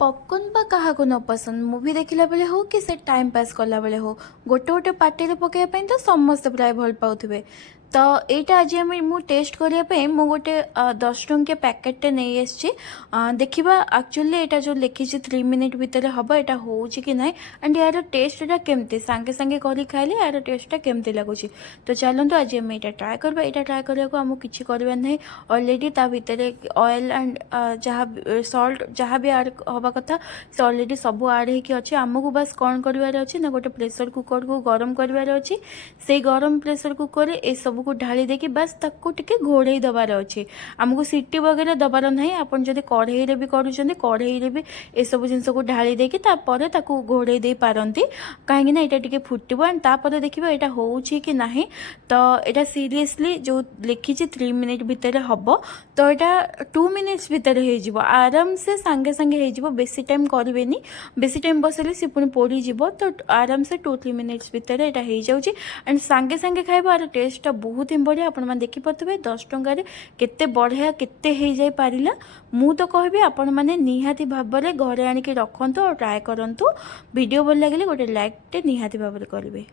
Popcorn बा क्या न पसंद मुवी देखला बेले हो कि से टाइम पास कला बेले हो गोटे गोटे पार्टी पकाइबा तो समस्त प्राय भल पाउथिबे। तो यहाँ आज आम मु टेस्ट करने मु गोटे 10 टंकिया पैकेटे नहीं आसी देखा एक्चुअली यहाँ जो लिखी 3 मिनिट भितर हम यहाँ हो कि ना एंड यार टेस्टा केमती सांगे सांगे कर खाइले यार टेस्टा केमती लगुच। तो चलते आज आम यहाँ ट्राए करवा यहाँ ट्राए करने आमको किसी करवा ना अलरेडी ता भितर ऑयल एंड जहाँ सल्ट जहाँ भी आड हवा कथा से अलरेडी सब आड होती आमको बस कौन करार अच्छे ना गोटे प्रेसर कुकर को गरम करार अच्छे से गरम प्रेसर कुकर ये सब को ढाली देकी बस ताको टिके घोड़े दबार अच्छे आमको सीटी वगैरह दबार ना आपन जदि कढ़ई रे भी करूछन कढ़ई रे भी ए सब जिंस को ढाली देकी तापर ताको घोड़े दे पारंती कहीं ना यहाँ टिके फुटबो एंड तापर देखिबा यहाँ होउछि कि नाही। तो यहाँ सीरियसली जो लिखी 3 मिनिट भितर हम तो यहाँ 2 मिनिट्स भितर हो आराम से सांगे सांगे हो बेसी टाइम करेनि बेसी टाइम बसले सी पुणी पोड़ी जीव तो आराम से 2-3 मिनिट्स भितर यहाँ हो जाऊँगी एंड सांगे सांगे खाइबा टेस्टा बहुत ही बढ़िया आपण देखिपे 10 टंकार केते बढ़िया केते हो जाई पारिला। मु तो कहबी आपण माने निहाती भाबरे घरे आनिके रखंतु और ट्राए करंतु वीडियो भल लगे गोटे लाइक टे निहाती भाबरे करिवे।